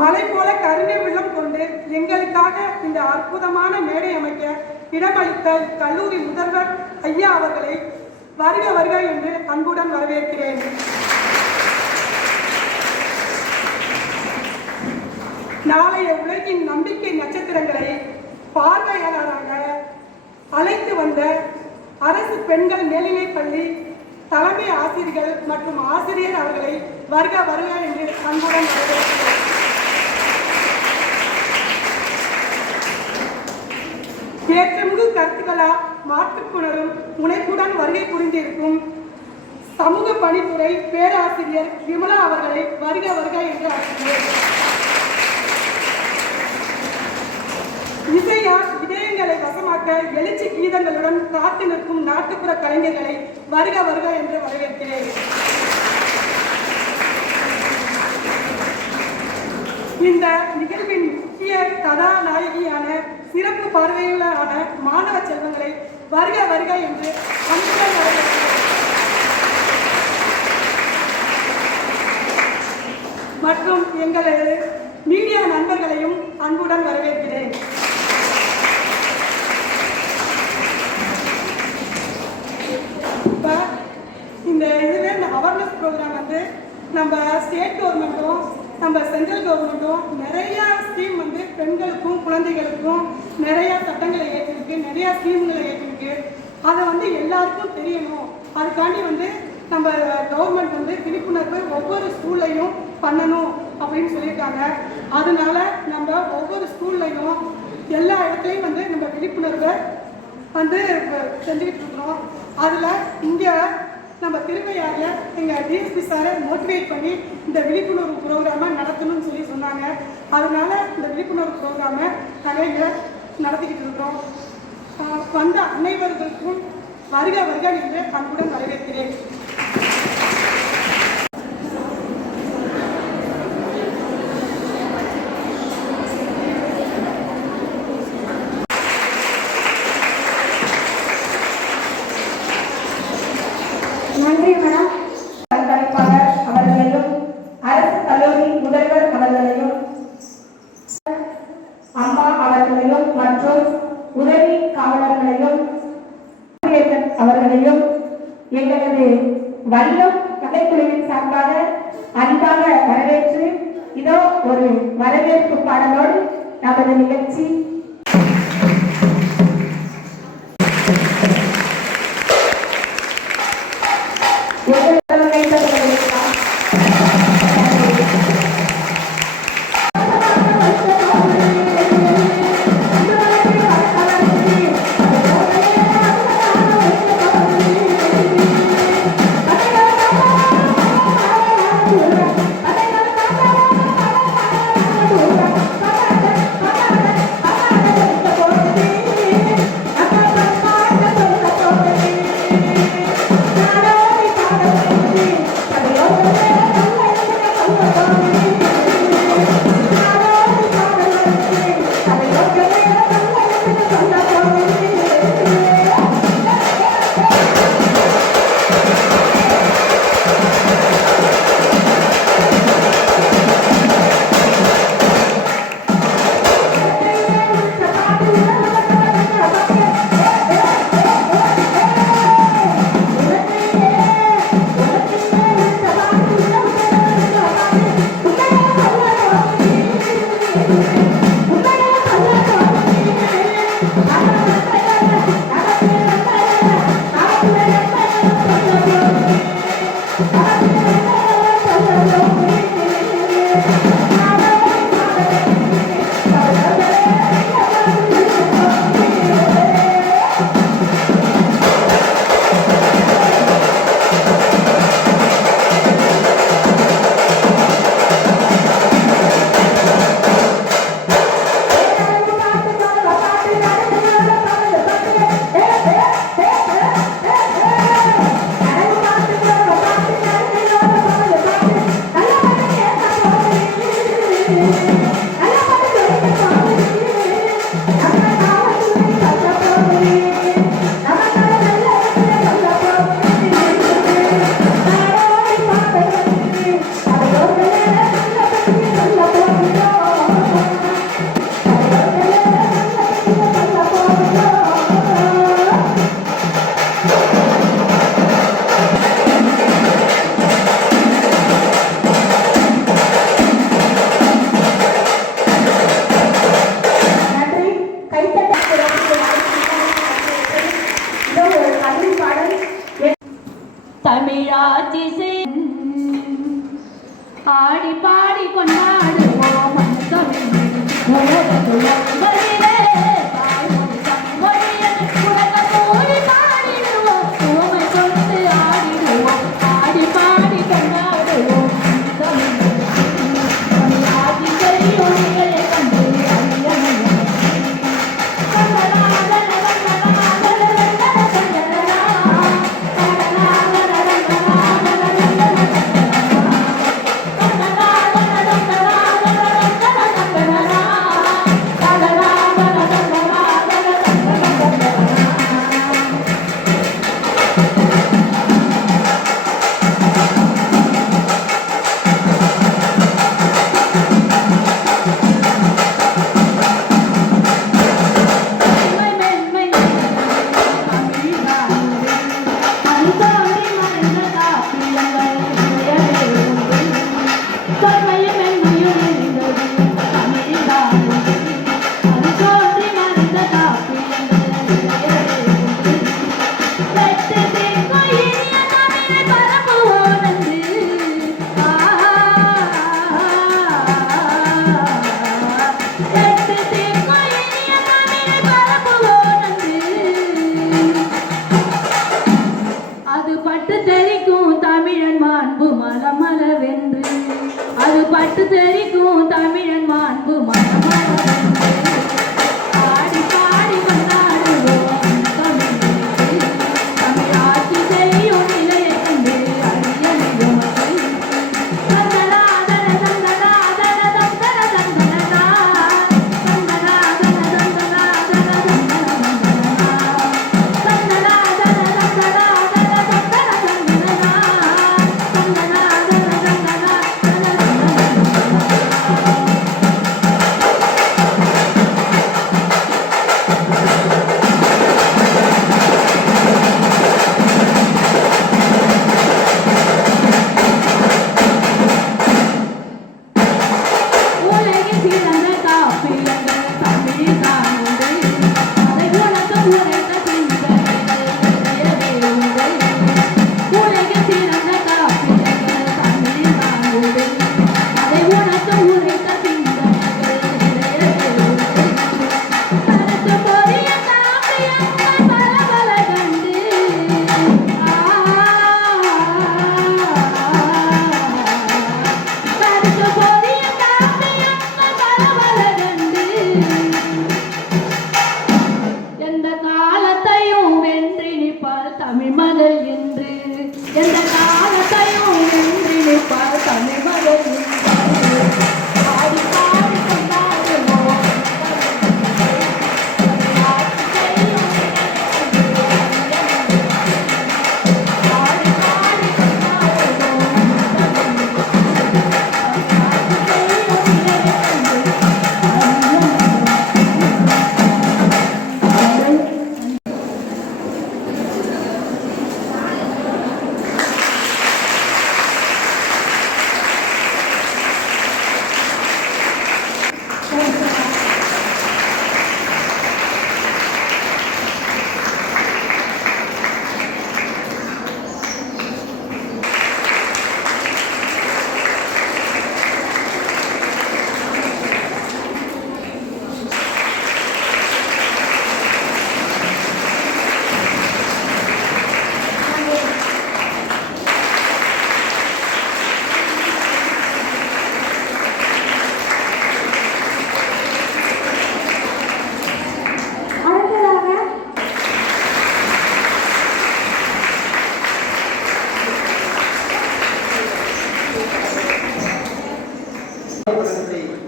மலை போல கருணை வெள்ளம் கொண்டு எங்களுக்காக இந்த அற்புதமான மேடை அமைக்க இடமளித்த கல்லூரி முதல்வர் ஐயா அவர்களை வருக வருக என்று அன்புடன் வரவேற்கிறேன். நாளைய உலகின் நம்பிக்கை நட்சத்திரங்களை பார்வையாளராக அழைத்து வந்த அரசு பெண்கள் மேல்நிலைப்பள்ளி தலைமை ஆசிரியர்கள் மற்றும் ஆசிரியர் அவர்களை வருக வருக என்று அன்புடன் வரவேற்கிறேன். ஏற்றமிகு கருத்துக்களால் மாற்றுப்புணரும் முனைப்புடன் வருகை புரிந்திருக்கும் சமூக பணித்துறை பேராசிரியர் விமலா அவர்களை வருக வருக என்று அழைக்கிறேன். இசையால் இதயங்களை வசமாக்க எழுச்சி கீதங்களுடன் காத்து நிற்கும் நாட்டுப்புற கலைஞர்களை வருக வருக என்று வரவேற்கிறேன். இந்த நிகழ்வின் முக்கிய கதாநாயகியான சிறப்பு பார்வையாளரான மாணவ செல்வங்களை வருக வருக என்று அன்புடன் வரவேற்கிறேன். மற்றும் எங்களது மீடியா நண்பர்களையும் அன்புடன் வரவேற்கிறேன். இப்போ இந்த அவேர்னஸ் ப்ரோக்ராம் வந்து நம்ம ஸ்டேட் கவர்மெண்ட்டும் நம்ம சென்ட்ரல் கவர்மெண்ட்டும் நிறையா ஸ்கீம் வந்து பெண்களுக்கும் குழந்தைகளுக்கும் நிறையா சட்டங்களை ஏற்றிருக்கு, நிறையா ஸ்கீம்களை ஏற்றிருக்கு. அதை வந்து எல்லாருக்கும் தெரியணும். அதுக்காண்டி வந்து நம்ம கவர்மெண்ட் வந்து விழிப்புணர்வு ஒவ்வொரு ஸ்கூல்லையும் பண்ணணும் அப்படின்னு சொல்லியிருக்காங்க. அதனால நம்ம ஒவ்வொரு ஸ்கூல்லையும் எல்லா இடத்துலையும் வந்து நம்ம விழிப்புணர்வை வந்து செஞ்சுக்கிட்டு இருக்கிறோம். அதில் இங்கே நம்ம திருவையாறில் எங்கள் டிஎஸ்பி சாரை மோட்டிவேட் பண்ணி இந்த விழிப்புணர்வு ப்ரோக்ராமை நடத்தணும்னு சொல்லி சொன்னாங்க. அதனால இந்த விழிப்புணர்வு ப்ரோக்ராமை நாங்கள் இங்கே நடத்திக்கிட்டு இருக்கிறோம். வந்த அனைவர்களுக்கும் வருக வருக என்று அன்புடன் வரவேற்கிறேன். நன்றி மேடம். கண்காணிப்பாளர் அவர்களையும் அரசு கல்லூரி முதல்வர் அவர்களையும் அம்மா அவர்களையும் மற்றும் உதவி காவலர்களையும் அவர்களையும் எங்களது வல்லம் கலைக்குழுவின் சார்பாக அன்பாக வரவேற்று இதோ ஒரு வரவேற்பு பாடலோடு நமது நிகழ்ச்சி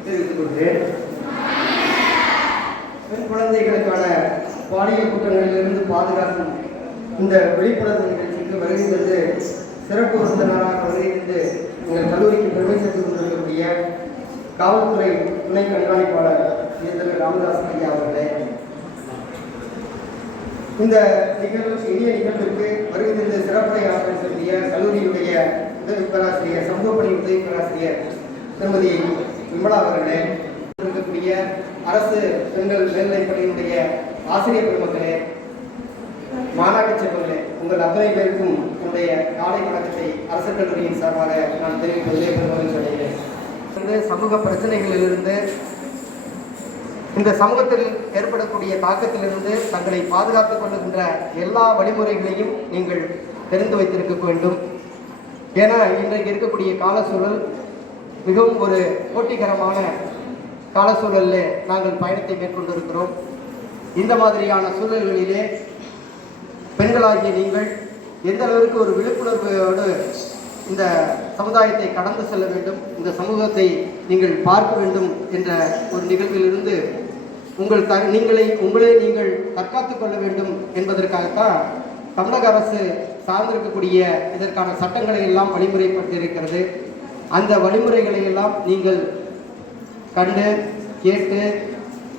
தெரிவித்துக் கொள்கிறேன். பெண் குழந்தைகளுக்கான பாலியல் குற்றங்களிலிருந்து பாதுகாக்கும் இந்த விழிப்புணர்வு நிகழ்ச்சிக்கு வருகின்றது சிறப்பு விருந்தினராக வருகின்ற எங்கள் கல்லூரிக்கு பெருமை சேர்த்து கொண்டிருக்கக்கூடிய காவல்துறை துணை கண்காணிப்பாளர் திரு ராமதாஸ் ஐயா அவர்களே, இந்த நிகழ்வு இனிய நிகழ்விற்கு வருகின்ற சிறப்புரை ஆற்றல் செலுத்திய கல்லூரியுடைய உதவி பேராசிரியர் சமூக பணி உதவி பேராசிரியர் திருமதி விமலா அவர்களே, இருக்கக்கூடிய அரசு பெண்கள் மேல்நிலைப் பள்ளியினுடைய ஆசிரியர் பெருமக்களே, மாணாக்க செல்வங்களே, உங்கள் அத்தனை பேருக்கும் என்னுடைய காலை வணக்கத்தை அரசு கல்லூரியின் சார்பாக நான் தெரிவிப்பதிலே பெருமகிழ்ச்சி அடைகிறேன். சமூக பிரச்சனைகளிலிருந்து இந்த சமூகத்தில் ஏற்படக்கூடிய தாக்கத்திலிருந்து தங்களை பாதுகாத்துக் கொள்ளுகின்ற எல்லா வழிமுறைகளையும் நீங்கள் தெரிந்து வைத்திருக்க வேண்டும். ஏன்னா இன்றைக்கு இருக்கக்கூடிய கால சூழல் மிகவும் ஒரு போட்டிகரமான கால சூழலில் நாங்கள் பயணத்தை மேற்கொண்டிருக்கிறோம். இந்த மாதிரியான சூழல்களிலே பெண்களாகிய நீங்கள் எந்த அளவிற்கு ஒரு விழிப்புணர்வோடு இந்த சமுதாயத்தை கடந்து செல்ல வேண்டும், இந்த சமூகத்தை நீங்கள் பார்க்க வேண்டும் என்ற ஒரு நிகழ்விலிருந்து உங்களை நீங்கள் தற்காத்துக் கொள்ள வேண்டும் என்பதற்காகத்தான் தமிழக அரசு சார்ந்திருக்கக்கூடிய இதற்கான சட்டங்களை எல்லாம் வழிமுறைப்படுத்தியிருக்கிறது. அந்த வழிமுறைகளை எல்லாம் நீங்கள் கண்டு கேட்டு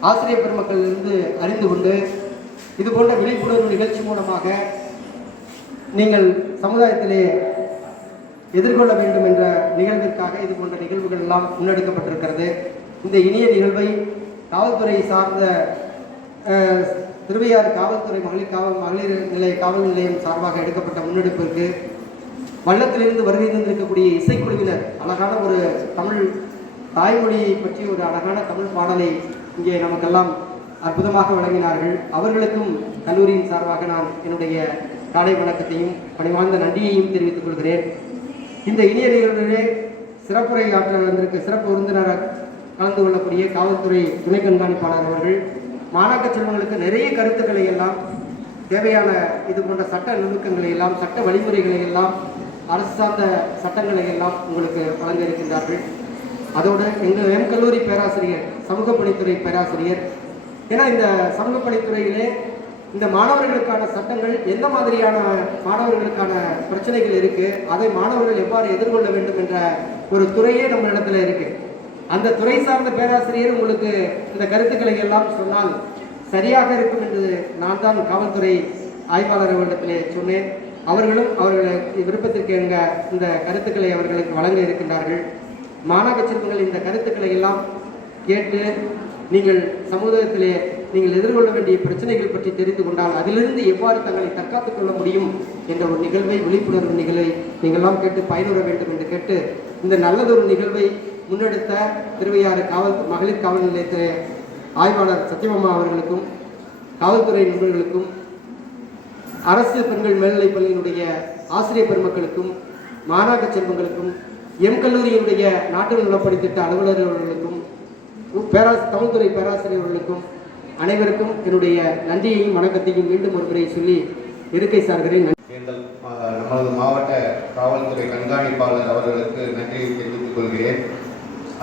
ஆசிரியர் பெருமக்களிலிருந்து அறிந்து கொண்டு இது போன்ற விழிப்புணர்வு நிகழ்ச்சி மூலமாக நீங்கள் சமுதாயத்திலே எதிர்கொள்ள வேண்டும் என்ற நிகழ்விற்காக இது போன்ற நிகழ்வுகள் எல்லாம் முன்னெடுக்கப்பட்டிருக்கிறது. இந்த இனிய நிகழ்வை காவல்துறை சார்ந்த திருவையாறு காவல்துறை மகளிர் நிலைய காவல் நிலையம் சார்பாக எடுக்கப்பட்ட முன்னெடுப்பிற்கு வள்ளத்திலிருந்து வருகை தந்திருக்கக்கூடிய இசைக்குழுவினர் அழகான ஒரு தமிழ் தாய்மொழியை பற்றி ஒரு அழகான தமிழ் பாடலை இங்கே நமக்கெல்லாம் அற்புதமாக வழங்கினார்கள். அவர்களுக்கும் கல்லூரியின் சார்பாக நான் என்னுடைய காலை வணக்கத்தையும் பணிவார்ந்த நன்றியையும் தெரிவித்துக் கொள்கிறேன். இந்த இனிய நிகழ்விலே சிறப்புரை ஆற்ற வந்திருக்க சிறப்பு விருந்தினராக கலந்து கொள்ளக்கூடிய காவல்துறை துணை கண்காணிப்பாளர் அவர்கள் மாணாக்க செல்வங்களுக்கு நிறைய கருத்துக்களை எல்லாம் தேவையான இது போன்ற சட்ட நுணுக்கங்களை எல்லாம் சட்ட வழிமுறைகளை எல்லாம் அரசு சார்ந்த சட்டங்களை எல்லாம் உங்களுக்கு வழங்க இருக்கின்றார்கள். அதோடு எம் கல்லூரி பேராசிரியர் சமூக பணித்துறை பேராசிரியர், ஏன்னா இந்த சமூக பணித்துறையிலே இந்த மாணவர்களுக்கான சட்டங்கள் எந்த மாதிரியான மாணவர்களுக்கான பிரச்சனைகள் இருக்குது, அதை மாணவர்கள் எவ்வாறு எதிர்கொள்ள வேண்டும் என்ற ஒரு துறையே நம்ம இடத்துல இருக்குது. அந்த துறை சார்ந்த பேராசிரியர் உங்களுக்கு இந்த கருத்துக்களை எல்லாம் சொன்னால் சரியாக இருக்கும் என்று நான் தான் காவல்துறை ஆய்வாளர் அவர்களிடத்திலே சொன்னேன். அவர்களும் அவர்கள் விருப்பத்திற்கு எங்க இந்த கருத்துக்களை அவர்களுக்கு வழங்க இருக்கின்றார்கள். மாணாக்க செல்வங்கள் இந்த கருத்துக்களை எல்லாம் கேட்டு நீங்கள் சமூகத்திலே நீங்கள் எதிர்கொள்ள வேண்டிய பிரச்சனைகள் பற்றி தெரிந்து கொண்டால் அதிலிருந்து எவ்வாறு தங்களை தற்காத்துக் கொள்ள முடியும் என்ற ஒரு நிகழ்வை விழிப்புணர்வு நிகழ்வை நீங்கள்லாம் கேட்டு பயனுற வேண்டும் என்று கேட்டு இந்த நல்லதொரு நிகழ்வை முன்னெடுத்த திருவையாறு மகளிர் காவல் நிலையத்திலே ஆய்வாளர் சத்யபாமா அவர்களுக்கும் காவல்துறை நண்பர்களுக்கும் அரசு பெண்கள் மேல்நிலைப் பள்ளியினுடைய ஆசிரியர் பெருமக்களுக்கும் மாணாக்க செல்வங்களுக்கும் எம் கல்லூரியினுடைய நாட்டு நலப்பணித்திட்ட அலுவலர்களுக்கும் தமிழ்துறை பேராசிரியர்களுக்கும் அனைவருக்கும் என்னுடைய நன்றியையும் வணக்கத்தையும் மீண்டும் ஒரு முறை சொல்லி இருக்கை சார்கிறேன். நமது மாவட்ட காவல்துறை கண்காணிப்பாளர் அவர்களுக்கு நன்றியை தெரிவித்துக் கொள்கிறேன்.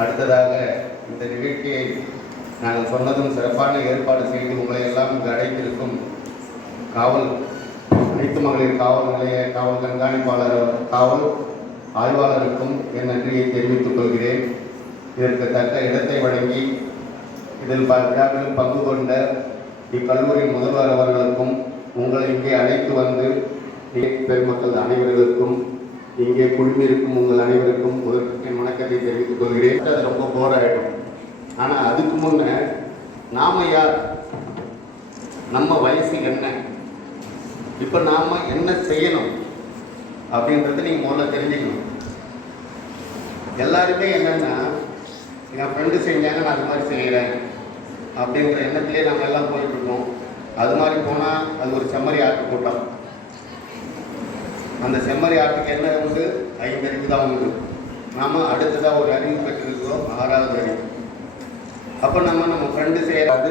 அடுத்ததாக இந்த நிகழ்ச்சியை நாங்கள் சொன்னதும் சிறப்பான ஏற்பாடு செய்து உங்களை எல்லாம் இங்கு அழைத்திருக்கும் அனைத்து மகளிர் காவல் நிலைய காவல் கண்காணிப்பாளர் காவல் ஆய்வாளருக்கும் என் நன்றியை தெரிவித்துக் கொள்கிறேன். இதற்கு தக்க இடத்தை வழங்கி இதில் விழாவில் பங்கு கொண்ட இக்கல்லூரி முதல்வர் அவர்களுக்கும் உங்களை இங்கே அழைத்து வந்து பெருமக்கள் அனைவர்களுக்கும் இங்கே குழுமிருக்கும் உங்கள் அனைவருக்கும் முதற்கன் வணக்கத்தை தெரிவித்துக் கொள்கிறேன். அது ரொம்ப போராடும். ஆனால் அதுக்கு முன்ன நாம யார், நம்ம வயசு என்ன, இப்போ நாம் என்ன செய்யணும் அப்படின்றத நீங்கள் முதல்ல தெரிஞ்சுக்கணும். எல்லாருமே என்னென்னா என் ஃப்ரெண்டு செஞ்சாங்க நான் அது மாதிரி செய்கிறேன் அப்படின்ற எண்ணத்திலே நம்ம எல்லாம் போயிட்டுருக்கோம். அது மாதிரி போனால் அது ஒரு செம்மறி ஆட்டு கூட்டம். அந்த செம்மறி ஆட்டுக்கு என்ன உண்டு? 5 அறிவு தான் உண்டு. நாம் அடுத்ததாக ஒரு அறிவு பெற்றிருக்கிறோம், 6வது அறிவு. அப்போ நம்ம ஃப்ரெண்டு செய்யறாது.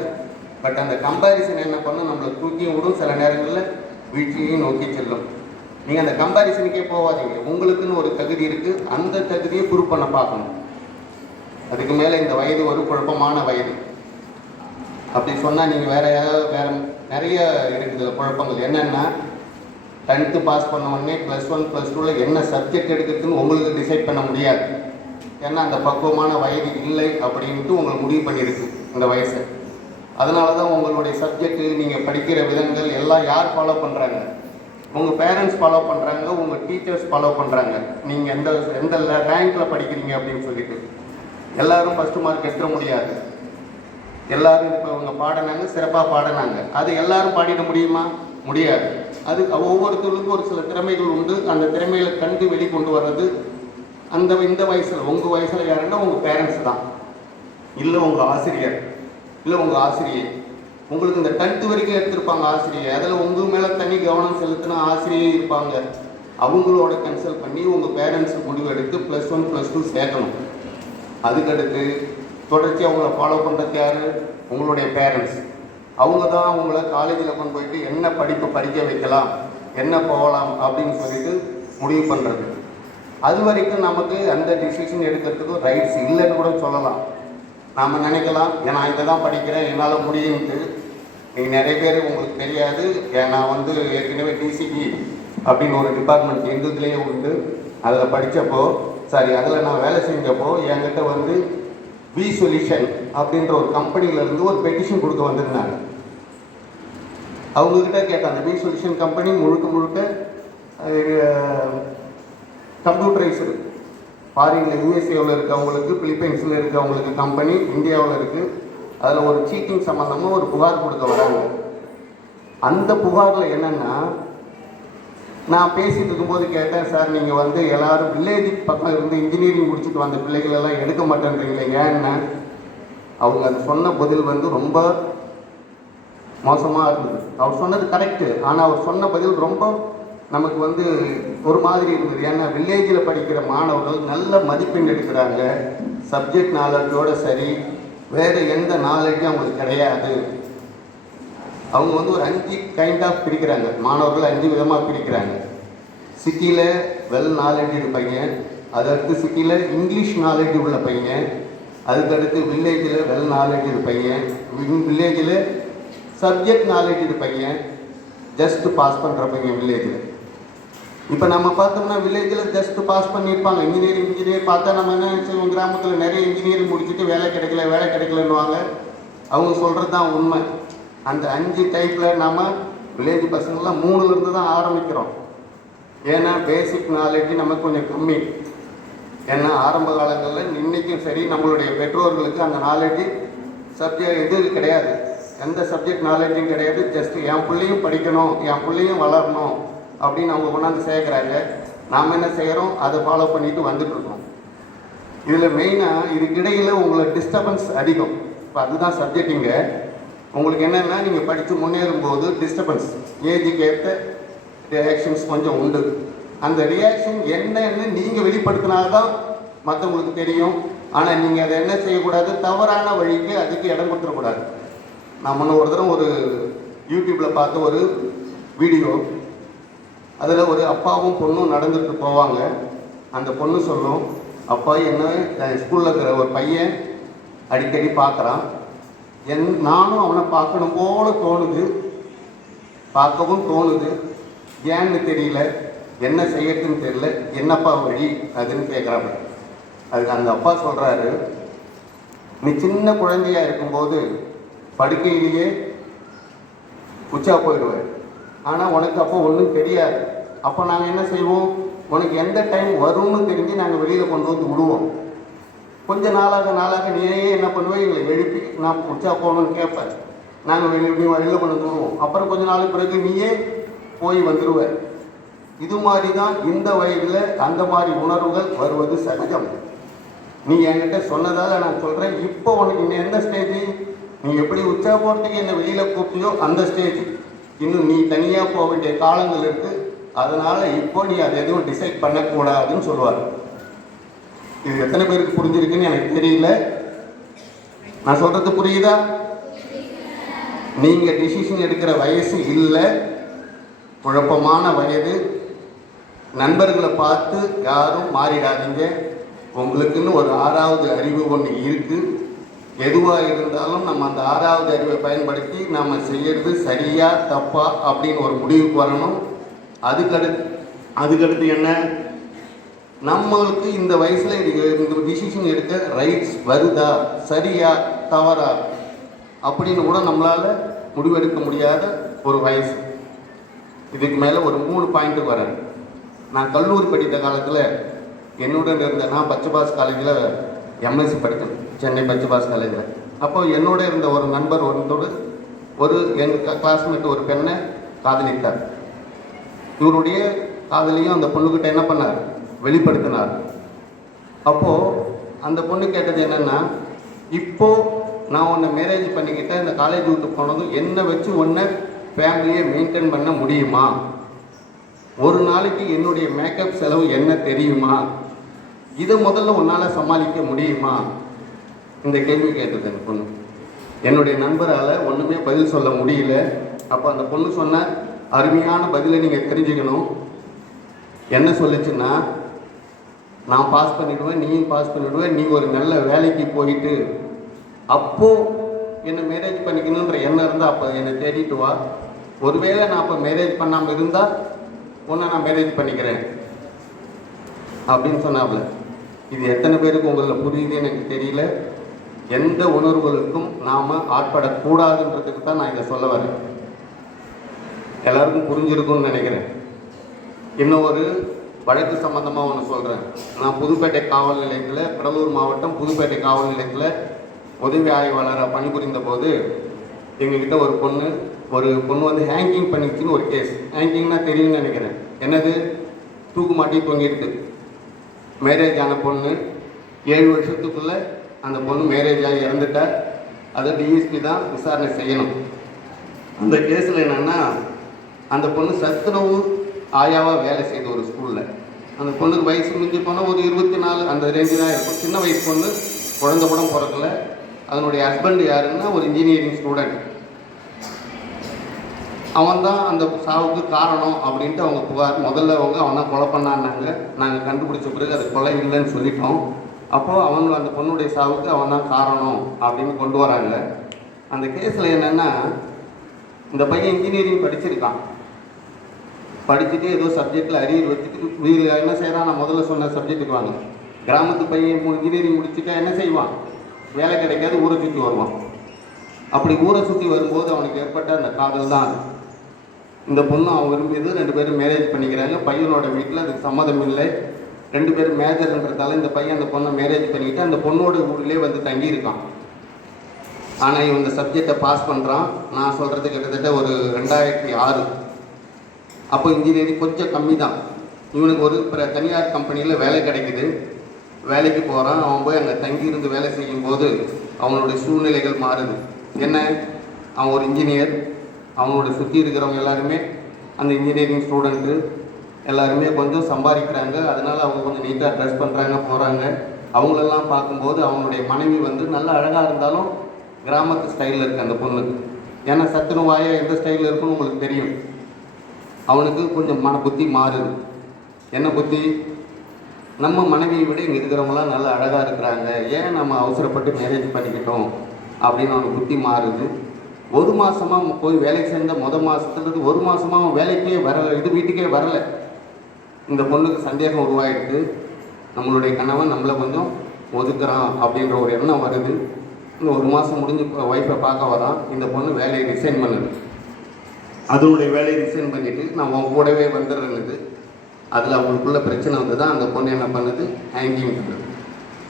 பட் அந்த கம்பேரிசன் என்ன பண்ணணும், நம்மளை தூக்கியும் விடும், சில நேரங்களில் வீழ்ச்சியையும் நோக்கி செல்லும். நீங்கள் அந்த கம்பேரிசனுக்கே போகாதீங்க. உங்களுக்குன்னு ஒரு தகுதி இருக்குது, அந்த தகுதியை ப்ரூவ் பண்ண பார்க்கணும். அதுக்கு மேலே இந்த வயது ஒரு குழப்பமான வயது. அப்படி சொன்னால் நீங்கள் வேறு நிறைய இருக்குது குழப்பங்கள். என்னென்னா 10th பாஸ் பண்ண உடனே +1 +2ல் என்ன சப்ஜெக்ட் எடுக்கிறதுன்னு உங்களுக்கு டிசைட் பண்ண முடியாது. ஏன்னா அந்த பக்குவமான வயது இல்லை அப்படின்ட்டு உங்களுக்கு முடிவு பண்ணியிருக்கு இந்த வயசை. அதனால தான் உங்களுடைய சப்ஜெக்டு, நீங்கள் படிக்கிற விதங்கள் எல்லாம் யார் ஃபாலோ பண்ணுறாங்க? உங்கள் பேரண்ட்ஸ் ஃபாலோ பண்ணுறாங்க, உங்கள் டீச்சர்ஸ் ஃபாலோ பண்ணுறாங்க. நீங்கள் எந்த ரேங்க்கில் படிக்கிறீங்க அப்படின்னு சொல்லிட்டு எல்லாரும் ஃபஸ்ட்டு மார்க் எடுத்துட முடியாது. எல்லாரும் இப்போ அவங்க பாடினாங்க, சிறப்பாக பாடினாங்க, அது எல்லாரும் பாடிட முடியுமா? முடியாது. அது ஒவ்வொருத்தருக்கும் ஒரு சில திறமைகள் உண்டு. அந்த திறமைகளை கண்டு வெளிக்கொண்டு வர்றது இந்த வயசில், உங்கள் வயசில் யாருன்னா உங்கள் பேரண்ட்ஸ் தான், இல்லை உங்கள் ஆசிரியர், இல்லை உங்கள் ஆசிரியை. உங்களுக்கு இந்த 10th வரைக்கும் எடுத்திருப்பாங்க ஆசிரியை, அதில் உங்கள் மேலே தனி கவனம் செலுத்தின ஆசிரியை இருப்பாங்க. அவங்களோட கன்சல்ட் பண்ணி உங்கள் பேரண்ட்ஸுக்கு முடிவு எடுத்து +1 +2 சேர்க்கணும். அதுக்கடுத்து தொடர்ச்சி அவங்கள ஃபாலோ பண்ணுறது யார்? உங்களுடைய பேரண்ட்ஸ். அவங்க தான் உங்களை காலேஜில் கொண்டு போயிட்டு என்ன படிப்பு படிக்க வைக்கலாம், என்ன போகலாம் அப்படின்னு சொல்லிட்டு முடிவு பண்ணுறது. அது வரைக்கும் நமக்கு அந்த டிசிஷன் எடுக்கிறதுக்கு ரைட்ஸ் இல்லைன்னு கூட சொல்லலாம். நாம் நினைக்கலாம், நான் இதை தான் படிக்கிறேன், என்னால் முடியும்ட்டு. நீங்கள் நிறைய பேர் உங்களுக்கு தெரியாது, நான் ஏற்கனவே டிசிபி அப்படின்னு ஒரு டிபார்ட்மெண்ட் எங்களுக்குலேயே உண்டு. அதில் படித்தப்போ அதில் நான் வேலை செஞ்சப்போ என்கிட்ட வி சொல்யூஷன் அப்படின்ற ஒரு கம்பெனியிலேருந்து ஒரு பெட்டிஷன் கொடுக்க வந்திருந்தாங்க. அவங்கக்கிட்ட கேட்டாங்க, வி சொல்யூஷன் கம்பெனி முழுக்க கம்ப்யூட்டரைஸ்டு, ஃபாரினில் யூஎஸ்ஏவில் இருக்கவங்களுக்கு, பிலிப்பைன்ஸில் இருக்கவங்களுக்கு கம்பெனி இந்தியாவில் இருக்குது. அதில் ஒரு சீட்டிங் சம்மந்தமாக ஒரு புகார் கொடுக்க வராங்க. அந்த புகாரில் என்னென்னா, நான் பேசிகிட்டு இருக்கும்போது கேட்டேன், சார் நீங்கள் எல்லோரும் வில்லேஜ் பக்கம் இருந்து இன்ஜினியரிங் முடிச்சுட்டு வந்த பிள்ளைகளெல்லாம் எடுக்க மாட்டேன்றீங்களே, ஏன்னா அவங்க அது சொன்ன பதில் ரொம்ப மோசமாக இருந்தது. அவர் சொன்னது கரெக்டு, ஆனால் அவர் சொன்ன பதில் ரொம்ப நமக்கு ஒரு மாதிரி இருந்தது. ஏன்னா வில்லேஜில் படிக்கிற மாணவர்கள் நல்ல மதிப்பெண் எடுக்கிறாங்க, சப்ஜெக்ட் நாலேஜோடு சரி, வேறு எந்த நாலேஜும் அவங்களுக்கு கிடையாது. அவங்க ஒரு 5 கைண்ட் ஆஃப் பிரிக்கிறாங்க, மாணவர்கள் 5 விதமாக பிரிக்கிறாங்க. சிட்டியில் வெல் நாலேஜ் பையன், அதற்கு சிட்டியில் இங்கிலீஷ் நாலேஜ் உள்ள பையன், அதுக்கடுத்து வில்லேஜில் வெல் நாலேஜ் பையன், வில்லேஜில் சப்ஜெக்ட் நாலேஜ் பையன், ஜஸ்ட் பாஸ் பண்ணுற பையன் வில்லேஜில். இப்போ நம்ம பார்த்தோம்னா வில்லேஜில் ஜஸ்ட் பாஸ் பண்ணியிருப்பாங்க, இன்ஜினியர் பார்த்தா நம்ம என்ன நினச்சோம், கிராமத்தில் நிறைய இன்ஜினியரிங் முடிச்சுட்டு வேலை கிடைக்கலன்னுவாங்க. அவங்க சொல்கிறது தான் உண்மை. அந்த 5 டைப்பில் நம்ம வில்லேஜ் பசங்கள்லாம் 3லேருந்து தான் ஆரம்பிக்கிறோம். ஏன்னா பேசிக் நாலேஜ் நமக்கு கொஞ்சம் கம்மி. ஏன்னா ஆரம்ப காலங்களில் இன்றைக்கும் சரி, நம்மளுடைய பெற்றோர்களுக்கு அந்த நாலேஜ் சப்ஜெக்ட் இது கிடையாது, எந்த சப்ஜெக்ட் நாலேஜும் கிடையாது. ஜஸ்ட் என் பிள்ளையும் படிக்கணும், என் பிள்ளையும் வளரணும் அப்படின்னு அவங்க கொண்டாந்து சேர்க்குறாங்க. நாம் என்ன செய்கிறோம், அதை ஃபாலோ பண்ணிட்டு வந்துட்டுருக்கோம். இதில் மெயினாக இதுக்கிடையில் உங்களை டிஸ்டர்பன்ஸ் அதிகம். இப்போ அதுதான் சப்ஜெக்டிங்க. உங்களுக்கு என்னென்னா, நீங்கள் படித்து முன்னேறும்போது டிஸ்டர்பன்ஸ், ஏஜுக்கு ஏற்ற ரியாக்ஷன்ஸ் கொஞ்சம் உண்டு. அந்த ரியாக்ஷன் என்னன்னு நீங்கள் வெளிப்படுத்தினால்தான் மற்றவங்களுக்கு தெரியும். ஆனால் நீங்கள் அதை என்ன செய்யக்கூடாது, தவறான வழிக்கு அதுக்கு இடம் கொடுத்துடக்கூடாது. நான் முன்ன ஒரு தடவை ஒரு யூடியூப்பில் பார்த்த ஒரு வீடியோ, அதில் ஒரு அப்பாவும் பொண்ணும் நடந்துட்டு போவாங்க. அந்த பொண்ணு சொல்லும், அப்பா என்ன ஸ்கூலில் இருக்கிற ஒரு பையன் அடிக்கடி பார்க்குறான், நானும் அவனை பார்க்கணும் போல தோணுது, பார்க்கவும் தோணுது, ஏன்னு தெரியல, என்ன செய்யறதுன்னு தெரியல, என்னப்பா வழி அதுன்னு கேட்குறாங்க. அதுக்கு அந்த அப்பா சொல்கிறாரு, நீ சின்ன குழந்தையாக இருக்கும்போது படுக்கையிலேயே உச்சா போயிடுவேன், ஆனால் உனக்கு அப்போ ஒன்றும் தெரியாது. அப்போ நாங்கள் என்ன செய்வோம், உனக்கு எந்த டைம் வரும்னு தெரிஞ்சு நாங்கள் வெளியில் கொண்டு விடுவோம். கொஞ்சம் நாளாக நீயே என்ன பண்ணுவேன், எங்களை எழுப்பி நான் உச்சா போகணும்னு கேட்பேன், நாங்கள் வெளியில் கொண்டு விடுவோம். அப்புறம் கொஞ்ச நாள் பிறகு நீயே போய் வந்துடுவேன். இது மாதிரி தான் இந்த வயதில் அந்த மாதிரி உணர்வுகள் வருவது சகஜம். நீ என்கிட்ட சொன்னதால் நான் சொல்கிறேன், இப்போ உனக்கு இன்னும் எந்த ஸ்டேஜ், நீ எப்படி உச்சா போகிறதுக்கு என்னை வெளியில் கூப்பிட்டியோ அந்த ஸ்டேஜ், இன்னும் நீ தனியாக போக வேண்டிய காலங்கள் இருக்குது. அதனால் இப்போ நீ அதை எதுவும் டிசைட் பண்ணக்கூடாதுன்னு சொல்லுவார். இது எத்தனை பேருக்கு புரிஞ்சிருக்குன்னு எனக்கு தெரியல. நான் சொல்கிறது புரியுதா? நீங்கள் டிசிஷன் எடுக்கிற வயசு இல்லை, குழப்பமான வயது. நண்பர்களை பார்த்து யாரும் மாறிடாதீங்க. உங்களுக்குன்னு ஒரு 6வது அறிவு ஒன்று இருக்குது. எதுவாக இருந்தாலும் நம்ம அந்த 6வது அறிவை பயன்படுத்தி நம்ம செய்யறது சரியா தப்பா அப்படின்னு ஒரு முடிவுக்கு வரணும். அதுக்கடுத்து என்ன, நம்மளுக்கு இந்த வயசுல இந்த டிசிஷன் எடுக்க ரைட்ஸ் வருதா, சரியா தவறா அப்படின்னு கூட நம்மளால முடிவெடுக்க முடியாத ஒரு வயசு. இதுக்கு மேலே ஒரு 3 பாயிண்ட்டுக்கு வரேன். நான் கல்லூரி படித்த காலத்தில் என்னுடன் இருந்த, நான் பச்சைபாஸ் காலேஜில் எம்எஸ்சி படித்தேன், சென்னை பச்சைபாஸ் காலேஜில். அப்போ என்னோட இருந்த ஒரு நண்பர் ஒரு என் கிளாஸ்மேட் ஒரு பெண்ணை காதலித்தார். இவருடைய காதலியும் அந்த பொண்ணுக்கிட்ட என்ன பண்ணார், வெளிப்படுத்தினார். அப்போது அந்த பொண்ணு கேட்டது என்னென்னா, இப்போது நான் உன்னை மேரேஜ் பண்ணிக்கிட்டேன், இந்த காலேஜ் விட்டு போனதும் என்னை வச்சு உன்னை ஃபேமிலியை மெயின்டைன் பண்ண முடியுமா, ஒரு நாளைக்கு என்னுடைய மேக்கப் செலவு என்ன தெரியுமா, இதை முதல்ல உன்னால் சமாளிக்க முடியுமா, இந்த கேள்வி கேட்டது அந்த பொண்ணு. என்னுடைய நண்பரால் ஒன்றுமே பதில் சொல்ல முடியல. அப்போ அந்த பொண்ணு சொன்ன அருமையான பதிலை நீங்கள் தெரிஞ்சுக்கணும். என்ன சொல்லுச்சுன்னா, நான் பாஸ் பண்ணிவிடுவேன், நீயும் பாஸ் பண்ணிவிடுவேன், நீ ஒரு நல்ல வேலைக்கு போயிட்டு அப்போது என்னை மேரேஜ் பண்ணிக்கணுன்ற எண்ணம் இருந்தால் அப்போ என்னை தேடிட்டு வா, ஒருவேளை நான் அப்போ மேரேஜ் பண்ணாமல் இருந்தால் உன்னை நான் மேரேஜ் பண்ணிக்கிறேன் அப்படின்னு சொன்னாப்புல. இது எத்தனை பேருக்கு உங்களில் புரியுதுன்னு எனக்கு தெரியல. எந்த உணர்வுகளுக்கும் நாம் ஆட்படக்கூடாதுன்றதுக்கு தான் நான் இதை சொல்ல வரேன். எல்லாருக்கும் புரிஞ்சிருக்கும்னு நினைக்கிறேன். இன்னும் ஒரு வழக்கு சம்பந்தமாக ஒன்று சொல்கிறேன். நான் புதுப்பேட்டை காவல் நிலையத்தில், கடலூர் மாவட்டம் புதுப்பேட்டை காவல் நிலையத்தில் உதவி ஆய்வாளராக பணிபுரிந்த போது எங்ககிட்ட ஒரு பொண்ணு வந்து ஹேங்கிங் பண்ணிச்சுன்னு ஒரு கேஸ். ஹேங்கிங்னா தெரியும்னு நினைக்கிறேன். என்னது, தூக்கு மாட்டி தொங்கிட்டு மேரேஜ் ஆன பொண்ணு 7 வருஷத்துக்குள்ளே அந்த பொண்ணு மேரேஜ் ஆகி இறந்துட்டார். அதை டிஎஸ்பி தான் விசாரணை செய்யணும். அந்த கேஸில் என்னென்னா, அந்த பொண்ணு சத்துணவு ஆயாவாக வேலை செய்த ஒரு ஸ்கூலில். அந்த பொண்ணுக்கு வயசு மிஞ்சி போனால் ஒரு 24 அந்த ரேஞ்சு தான் இருக்கும். சின்ன வயசு பொண்ணு, குழந்தை கூட பிறக்கல. அதனுடைய ஹஸ்பண்ட் யாருன்னா ஒரு இன்ஜினியரிங் ஸ்டூடெண்ட். அவன் தான் அந்த சாவுக்கு காரணம் அப்படின்ட்டு அவங்க புகார். முதல்ல அவன் தான் கொலை பண்ணான்னாங்க. நாங்கள் கண்டுபிடிச்ச பிறகு அது கொலை இல்லைன்னு சொல்லிட்டோம். அப்போது அவங்க அந்த பொண்ணுடைய சாவுக்கு அவன் தான் காரணம் அப்படின்னு கொண்டு வராங்க. அந்த கேஸில் என்னென்னா, இந்த பையன் இன்ஜினியரிங் படிச்சிருக்கான். படிச்சுட்டு ஏதோ சப்ஜெக்டில் அரியர் வச்சுட்டு வீடு என்ன செய்கிறான், நான் முதல்ல சொன்ன சப்ஜெக்ட்டுக்கு வாங்க. கிராமத்து பையன் இன்ஜினியரிங் முடிச்சுட்டா என்ன செய்வான், வேலை கிடைக்காது, ஊரை சுற்றி வருவான். அப்படி ஊரை சுற்றி வரும்போது அவனுக்கு ஏற்பட்ட அந்த காதல் தான் அது. இந்த பொண்ணு அவன் விரும்பியது, 2 பேரும் மேரேஜ் பண்ணிக்கிறாங்க. பையனோட வீட்டில் அதுக்கு சம்மதம் இல்லை. 2 பேரும் மேஜர்ன்றதால இந்த பையன் அந்த பொண்ணை மேரேஜ் பண்ணிக்கிட்டு அந்த பொண்ணோட ஊரிலே வந்து தங்கியிருக்கான். ஆனால் இவன் இந்த சப்ஜெக்டை பாஸ் பண்ணுறான். நான் சொல்கிறது கிட்டத்தட்ட ஒரு 2006. அப்போ இன்ஜினியரிங் கொஞ்சம் கம்மி தான். இவனுக்கு ஒரு தனியார் கம்பெனியில் வேலை கிடைக்குது. வேலைக்கு போகிறான். அவன் போய் அங்கே தங்கியிருந்து வேலை செய்யும்போது அவனுடைய சூழ்நிலைகள் மாறுது. என்ன, அவன் ஒரு இன்ஜினியர். அவனோட சுற்றி இருக்கிறவங்க எல்லாருமே அந்த இன்ஜினியரிங் ஸ்டூடெண்ட்டு எல்லாருமே கொஞ்சம் சம்பாதிக்கிறாங்க. அதனால் அவங்க கொஞ்சம் நீட்டாக ட்ரெஸ் பண்ணுறாங்க, போகிறாங்க. அவங்களெல்லாம் பார்க்கும்போது அவனுடைய மனைவி வந்து நல்ல அழகாக இருந்தாலும் கிராமத்து ஸ்டைலில் இருக்குது அந்த பொண்ணு. ஏன்னா சத்துணவாயா எந்த ஸ்டைலில் இருக்குன்னு உங்களுக்கு தெரியும். அவனுக்கு கொஞ்சம் மன புத்தி மாறுது. என்ன புத்தி, நம்ம மனைவியை விட இங்கே இருக்கிறவங்களாம் நல்லா அழகாக இருக்கிறாங்க, ஏன் நம்ம அவசரப்பட்டு மேரேஜ் பண்ணிக்கிட்டோம் அப்படின்னு அவனுக்கு புத்தி மாறுது. 1 மாதமாக போய் வேலைக்கு சேர்ந்த மாதத்துலேருந்து 1 மாதமாக அவன் வேலைக்கே வரலை, வீட்டுக்கே வரலை. இந்த பொண்ணுக்கு சந்தேகம் உருவாயிடுது. நம்மளுடைய கணவன் நம்மளை கொஞ்சம் ஒதுக்குறான் அப்படின்ற ஒரு எண்ணம் வருது. இந்த 1 மாதம் முடிஞ்சு ஒய்ஃபை பார்க்க வரான். இந்த பொண்ணு வேலையை ரிசைன் பண்ணுது. அதனுடைய வேலையை ரிசைன் பண்ணிவிட்டு நான் உன் கூடவே வந்துடுறது. அதில் அவங்களுக்குள்ள பிரச்சனை வந்து தான் அந்த பொண்ணு என்ன பண்ணுது, ஹேங்கிங் பண்ணுது.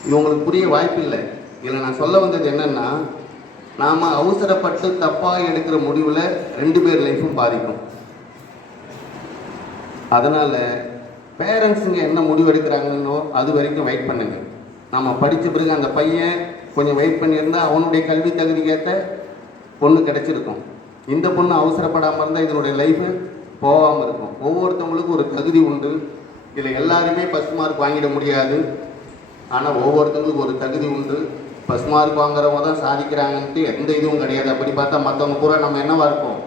இது உங்களுக்கு புரிய வாய்ப்பு இல்லை. இதில் நான் சொல்ல வந்தது என்னென்னா, நாம் அவசரப்பட்டு தப்பாக எடுக்கிற முடிவில் 2 பேர் லைஃப்பும் பாதிக்கும். அதனால் பேரண்ட்ஸுங்க என்ன முடிவு எடுக்கிறாங்கன்னோ அது வரைக்கும் வெயிட் பண்ணுங்க. நம்ம படித்த பிறகு அந்த பையன் கொஞ்சம் வெயிட் பண்ணியிருந்தால் அவனுடைய கல்வி தகுதிக்கேற்ற பொண்ணு கிடச்சிருக்கும். இந்த பொண்ணு அவசரப்படாமல் இருந்தால் இதனுடைய லைஃபு போகாமல் இருக்கும். ஒவ்வொருத்தவங்களுக்கும் ஒரு தகுதி உண்டு. இதில் எல்லாருமே ஃபஸ்ட் மார்க் வாங்கிட முடியாது. ஆனால் ஒவ்வொருத்தவங்களுக்கும் ஒரு தகுதி உண்டு. ஃபஸ்ட் மார்க் வாங்குறவங்க தான் சாதிக்கிறாங்கன்ட்டு எந்த இதுவும் கிடையாது. அப்படி பார்த்தா மற்றவங்க பூரா நம்ம என்னவா இருப்போம்,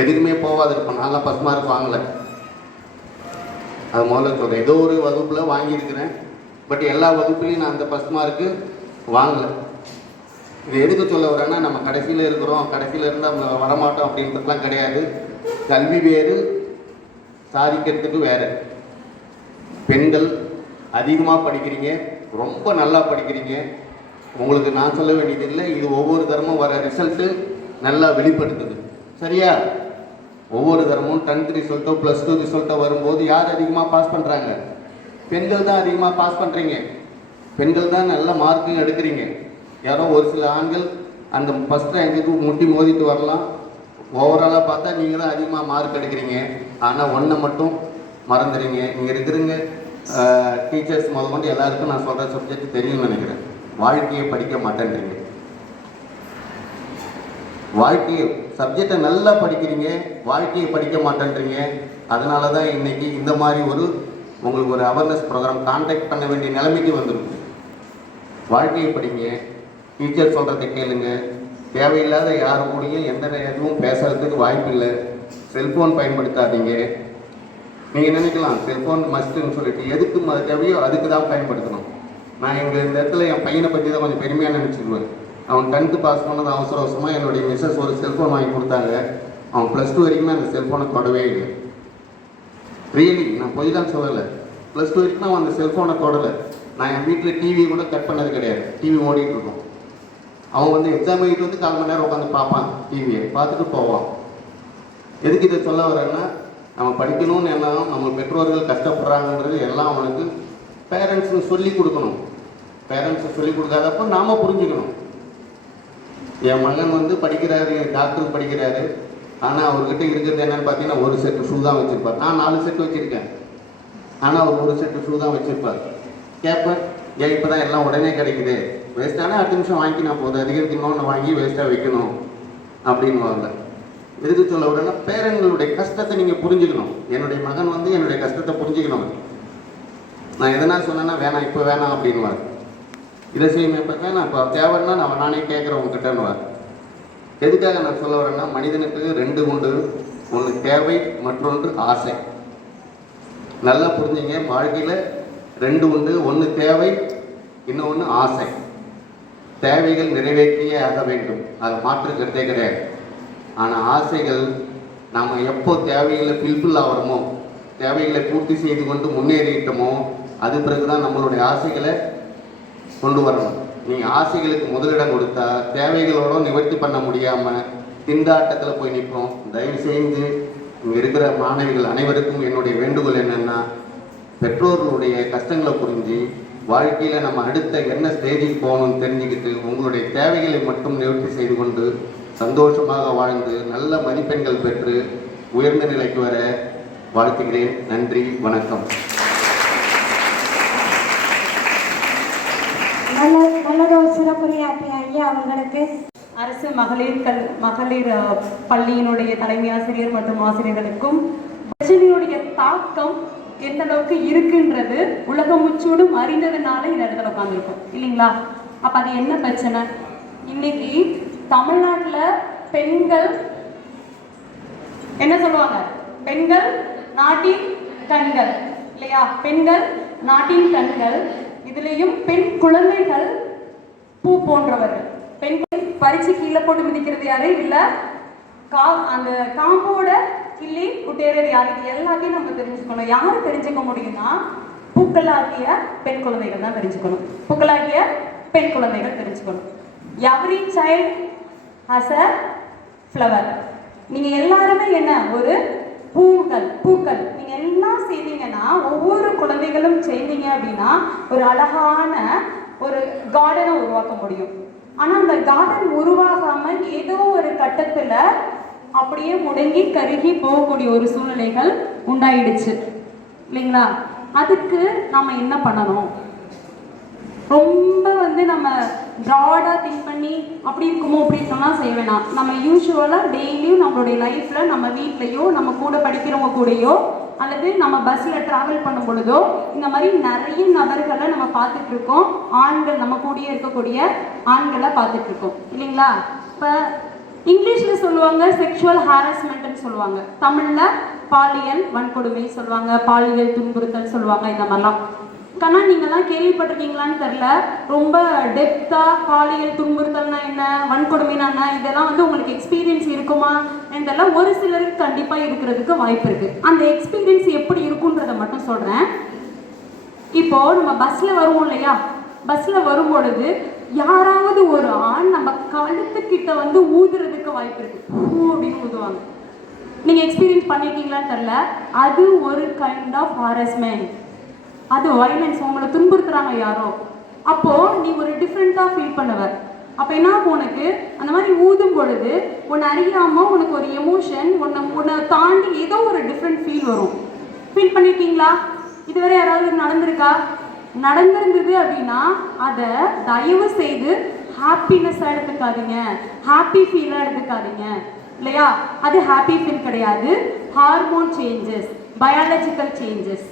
எதுக்குமே போகாது இருப்போம். நான்லாம் ஃபஸ்ட் மார்க் வாங்கலை. அது முதல்ல சொல்கிறேன். ஏதோ ஒரு வகுப்பில் வாங்கியிருக்கிறேன். பட் எல்லா வகுப்புலையும் நான் அந்த ஃபஸ்ட் மார்க்கு வாங்கலை. இது எதுக்கு சொல்ல வரேன்னா, நம்ம கடைசியில் இருக்கிறோம், கடைசியில் இருந்தால் நம்ம வரமாட்டோம் அப்படின்றதுலாம் கிடையாது. கல்வி வேறு, சாதிக்கிறதுக்கு வேறு. பெண்கள் அதிகமாக படிக்கிறீங்க, ரொம்ப நல்லா படிக்கிறீங்க. உங்களுக்கு நான் சொல்ல வேண்டியதில்லை, இது ஒவ்வொரு தரமும் வர ரிசல்ட்டு நல்லா வெளிப்படுத்துது. சரியா? ஒவ்வொரு தரமும் 10th ரிசல்ட்டோ +2 ரிசல்ட்டோ வரும்போது யார் அதிகமாக பாஸ் பண்ணுறாங்க? பெண்கள் தான் அதிகமாக பாஸ் பண்ணுறீங்க. பெண்கள் தான் நல்ல மார்க்கும் எடுக்கிறீங்க. யாரோ ஒரு சில ஆண்கள் அந்த ஃபஸ்ட் ரேங்குக்கு முட்டி மோதிட்டு வரலாம். ஓவராலாக பார்த்தா நீங்கள் தான் அதிகமாக மார்க் எடுக்கிறீங்க. ஆனால் ஒன்றை மட்டும் மறந்துடுறீங்க. இங்கே இருக்கிறவங்க டீச்சர்ஸ் முதல்கொண்டு எல்லாருக்கும் நான் சொல்கிற சப்ஜெக்ட் தெரியும்னு நினைக்கிறேன். வாழ்க்கையை படிக்க மாட்டேன்றீங்க. வாழ்க்கையை சப்ஜெக்டை நல்லா படிக்கிறீங்க, வாழ்க்கையை படிக்க மாட்டேன்றீங்க. அதனால தான் இன்னைக்கு இந்த மாதிரி உங்களுக்கு ஒரு அவேர்னஸ் ப்ரோக்ராம் கான்டாக்ட் பண்ண வேண்டிய நிலைமைக்கு வந்துருக்கு. வாழ்க்கையை படிங்க, டீச்சர் சொல்கிறத கேளுங்க. தேவையில்லாத யாரு கூடயும் எந்த நேரமும் பேசுறதுக்கு வாய்ப்பு இல்லை. செல்ஃபோன் பயன்படுத்தாதீங்க. நீங்கள் நினைக்கலாம் செல்ஃபோன் மஸ்ட்டுன்னு சொல்லிட்டு, எதுக்கு தேவையோ அதுக்கு தான் பயன்படுத்தணும். நான் இந்த இடத்துல என் பையனை பற்றி தான் கொஞ்சம் பெருமையாக நினச்சிக்குவேன். அவன் 10th பாஸ் பண்ணது அவசர அவசரமாக என்னுடைய மிஸ்ஸஸ் ஒரு செல்ஃபோன் வாங்கி கொடுத்தாங்க. அவன் +2 வரைக்குமே அந்த செல்ஃபோனை தொடவே இல்லை. ரியலி, நான் போய் தான் சொல்லலை. +2 வரைக்கும் அவன் அந்த செல்ஃபோனை தொடலை. நான் என் வீட்டில் டிவி கூட கட் பண்ணது கிடையாது. டிவி ஓடிட்டு இருக்கும். அவன் எக்ஸாம் எழுதிட்டு 4 மணி நேரம் உட்காந்து பார்ப்பான், டிவியை பார்த்துட்டு போவான். எதுக்கு இதை சொல்ல வரேன்னா, நம்ம படிக்கணும்னு எல்லாம் நம்ம பெற்றோர்கள் கஷ்டப்படுறாங்கன்றது எல்லாம் அவனுக்கு பேரண்ட்ஸுக்கு சொல்லி கொடுக்கணும். பேரண்ட்ஸுக்கு சொல்லி கொடுக்காதப்போ நாம் புரிஞ்சுக்கணும். என் மகன் படிக்கிறாரு, டாக்டர் படிக்கிறாரு. ஆனால் அவர்கிட்ட இருக்கிறது என்னென்னு பார்த்தீங்கன்னா, ஒரு செட்டு ஷூ தான் வச்சுருப்பார். நான் 4 செட்டு வச்சுருக்கேன். ஆனால் அவர் ஒரு செட்டு ஷூ தான் வச்சுருப்பார். கேட்பேன், ஏன் இப்போ தான் எல்லாம் உடனே கிடைக்குது, வேஸ்ட்டான 10 நிமிஷம் வாங்கினா போதும், அதிகத்துக்கு இன்னொன்று வாங்கி வேஸ்ட்டாக வைக்கணும் அப்படின்னு வாங்க. எதுக்கு சொல்ல விடனா, பேரண்ட்களுடைய கஷ்டத்தை நீங்கள் புரிஞ்சுக்கணும். என்னுடைய மகன் என்னுடைய கஷ்டத்தை புரிஞ்சுக்கணும். நான் எதனா சொன்னேன்னா வேணாம், இப்போ வேணாம் அப்படின்வார். இதை செய்யுமே பார்த்தா நான் இப்போ தேவைன்னா நானே கேட்குறேன் உங்ககிட்டன்னுவார். எதுக்காக நான் சொல்ல வரேன்னா, மனிதனுக்கு 2 உண்டு. ஒன்று தேவை, மற்றொன்று ஆசை. நல்லா புரிஞ்சுங்க, வாழ்க்கையில் 2 உண்டு. ஒன்று தேவை, இன்னொன்று ஆசை. தேவைகள் நிறைவேற்றியே ஆக வேண்டும், அதை மாற்றுக்கிறதே கிடையாது. ஆனால் ஆசைகள் நாம் எப்போ தேவைகளை ஃபில்ஃபில் ஆகிறோமோ, தேவைகளை பூர்த்தி செய்து கொண்டு முன்னேறிட்டோமோ, அது பிறகுதான் நம்மளுடைய ஆசைகளை கொண்டு வரணும். நீங்கள் ஆசைகளுக்கு முதலிடம் கொடுத்தா தேவைகளோட நிவர்த்தி பண்ண முடியாமல் திண்டாட்டத்தில் போய் நிற்போம். தயவு செய்து இங்கே இருக்கிற மாணவிகள் அனைவருக்கும் என்னுடைய வேண்டுகோள் என்னென்னா, பெற்றோர்களுடைய கஷ்டங்களை புரிஞ்சு வாழ்க்கையில் நம்ம அடுத்த என்ன ஸ்டேஜுக்கு போகணும்னு தெரிஞ்சுக்கிட்டு உங்களுடைய தேவைகளை மட்டும் நிவர்த்தி செய்து கொண்டு சந்தோஷமாக வாழ்ந்து நல்ல மதிப்பெண்கள் பெற்று உயர்ந்த நிலைக்கு வர வாழ்த்துகிறேன். நன்றி, வணக்கம். நல்லதொரு சிறப்புரையாற்றிய ஐயா அவர்களுக்கு அரசு மகளிர் பள்ளியினுடைய தலைமை ஆசிரியர் மற்றும் ஆசிரியர்களுக்கும் பிரச்சனையுடைய தாக்கம் எந்த அளவுக்கு இருக்குன்றது உலகம் முச்சூடும் அறிந்ததுனால இந்த இடத்துல உட்காந்துருக்கோம் இல்லைங்களா? அப்ப அது என்ன பிரச்சனை? இன்னைக்கு தமிழ்நாட்டில் பெண்கள் என்ன சொல்லுவாங்க? பெண்கள் நாட்டின் கண்கள் இல்லையா? பெண்கள் நாட்டின் கண்கள். இதுலேயும் பெண் குழந்தைகள் பூ போன்றவர்கள். பெண்கள் பறிச்சு கீழே போட்டு மிதிக்கிறது யாரு? இல்லை அந்த காம்போட கிள்ளி குட்டேறது யாரு? இது எல்லாத்தையும் நம்ம தெரிஞ்சுக்கணும். யாரு தெரிஞ்சுக்க முடியும்னா, பூக்களாகிய பெண் குழந்தைகள் தான் தெரிஞ்சுக்கணும். பூக்களாகிய பெண் குழந்தைகள் தெரிஞ்சுக்கணும். Every child has a flower. நீங்க எல்லாருமே என்ன? ஒரு பூக்கள். நீங்க எல்லாம் செய்தீங்கன்னா, ஒவ்வொரு குழந்தைகளும் செய்தீங்க அப்படின்னா ஒரு அழகான ஒரு கார்டனை உருவாக்க முடியும். ஆனா அந்த கார்டன் உருவாகாம ஏதோ ஒரு கட்டத்துல அப்படியே முடங்கி கருகி போகக்கூடிய ஒரு சூழ்நிலைகள் உண்டாயிடுச்சு இல்லைங்களா? அதுக்கு நாம என்ன பண்ணணும்? ரொம்ப நம்ம ப்ராடாக திங்க் பண்ணி அப்படி இருக்குமோ அப்படி சொன்னால் செய்ய வேணாம். நம்ம யூஸ்வலாக டெய்லியும் நம்மளுடைய லைஃப்பில் நம்ம வீட்லையோ நம்ம கூட படிக்கிறவங்க கூடயோ அல்லது நம்ம பஸ்ஸில் ட்ராவல் பண்ணும் பொழுதோ இந்த மாதிரி நிறைய நபர்களை நம்ம பார்த்துட்ருக்கோம். ஆண்கள் நம்ம கூடயே இருக்கக்கூடிய ஆண்களை பார்த்துட்ருக்கோம் இல்லைங்களா? இப்போ இங்கிலீஷில் சொல்லுவாங்க செக்ஷுவல் ஹாரஸ்மெண்ட்னு சொல்லுவாங்க. தமிழில் பாலியல் வன்கொடுமை சொல்லுவாங்க, பாலியல் துன்புறுத்தல் சொல்லுவாங்க. இந்த மாதிரிலாம் கண்ணா நீங்கள்லாம் கேள்விப்பட்டிருக்கீங்களான்னு தெரில, ரொம்ப டெப்த்தாக பாலியல் துன்புறுத்தல்னா என்ன, வன்கொடுமைனா என்ன, இதெல்லாம் வந்து உங்களுக்கு எக்ஸ்பீரியன்ஸ் இருக்குமா என்றெல்லாம் ஒரு சிலருக்கு கண்டிப்பாக இருக்கிறதுக்கு வாய்ப்பு இருக்குது. அந்த எக்ஸ்பீரியன்ஸ் எப்படி இருக்குன்றதை மட்டும் சொல்கிறேன். இப்போது நம்ம பஸ்ஸில் வருவோம் இல்லையா, பஸ்ஸில் வரும்பொழுது யாராவது ஒரு ஆண் நம்ம கழுத்துக்கிட்ட வந்து ஊதுறதுக்கு வாய்ப்பு இருக்குது. அப்படின்னு ஊதுவாங்க. நீங்கள் எக்ஸ்பீரியன்ஸ் பண்ணியிருக்கீங்களான்னு தெரில. அது ஒரு கைண்ட் ஆஃப் ஹாரஸ்மெண்ட், அது வைலன்ஸ். உங்களை துன்புறுத்துறாங்க யாரோ, அப்போது நீ ஒரு டிஃப்ரெண்ட்டாக ஃபீல் பண்ணுவ. அப்போ என்ன ஆகும், உனக்கு அந்த மாதிரி ஊதும் பொழுது உன்னை அறியாமல் உனக்கு ஒரு எமோஷன், உன்னை தாண்டி ஏதோ ஒரு டிஃப்ரெண்ட் ஃபீல் வரும். ஃபீல் பண்ணியிருக்கீங்களா? இதுவரை யாராவது நடந்திருக்கா? நடந்திருந்தது அப்படின்னா அதை தயவு செய்து ஹாப்பினஸ்ஸாக எடுத்துக்காதீங்க, ஹாப்பி ஃபீலாக எடுத்துக்காதீங்க இல்லையா. அது ஹாப்பி ஃபீல் கிடையாது, ஹார்மோன் சேஞ்சஸ், பயாலஜிக்கல் சேஞ்சஸ்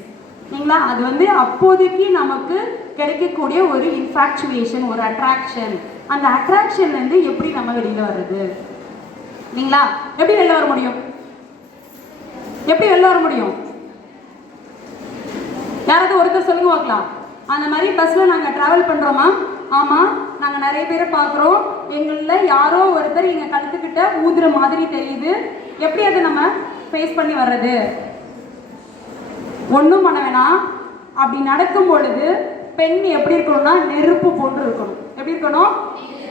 இல்லைங்களா. அது வந்து அப்போதைக்கு நமக்கு கிடைக்கக்கூடிய ஒரு இன்ஃபாக்சுவேஷன், ஒரு அட்ராக்ஷன். அந்த அட்ராக்ஷன்லேருந்து எப்படி நம்ம வெளியில் வர்றது இல்லைங்களா? எப்படி வெளில வர முடியும்? எப்படி வெளில வர முடியும்? யாராவது ஒருத்தர் சொல்லுங்க பார்க்கலாம். அந்த மாதிரி பஸ்ஸில் நாங்கள் ட்ராவல் பண்ணுறோமா? ஆமாம், நாங்கள் நிறைய பேரை பார்க்குறோம். எங்களில் யாரோ ஒருத்தர் எங்கள் கழுத்துக்கிட்ட ஊதுற மாதிரி தெரியுது. எப்படி அதை நம்ம ஃபேஸ் பண்ணி வர்றது? ஒன்றும் பண்ண வேணாம். அப்படி நடக்கும் பொழுது பெண் எப்படி இருக்கணும்னா நெருப்பு போன்று இருக்கணும். எப்படி இருக்கணும்?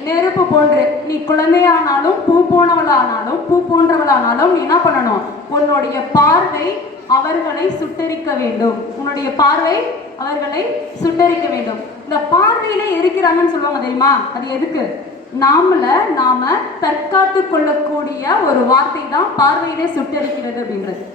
நெருப்பு போன்று. நீ குழந்தையானாலும் பூ போனவளானாலும் பூ போன்றவளானாலும் நீ என்ன பண்ணணும்? உன்னுடைய பார்வை அவர்களை சுட்டரிக்க வேண்டும். உன்னுடைய பார்வை அவர்களை சுட்டரிக்க வேண்டும். இந்த பார்வையில இருக்கிறாங்கன்னு சொல்லுவாங்க தெரியுமா? அது எதுக்கு? நாம தற்காத்து கொள்ளக்கூடிய ஒரு வார்த்தை தான் பார்வையிலே சுட்டரிக்கிறது அப்படின்றது.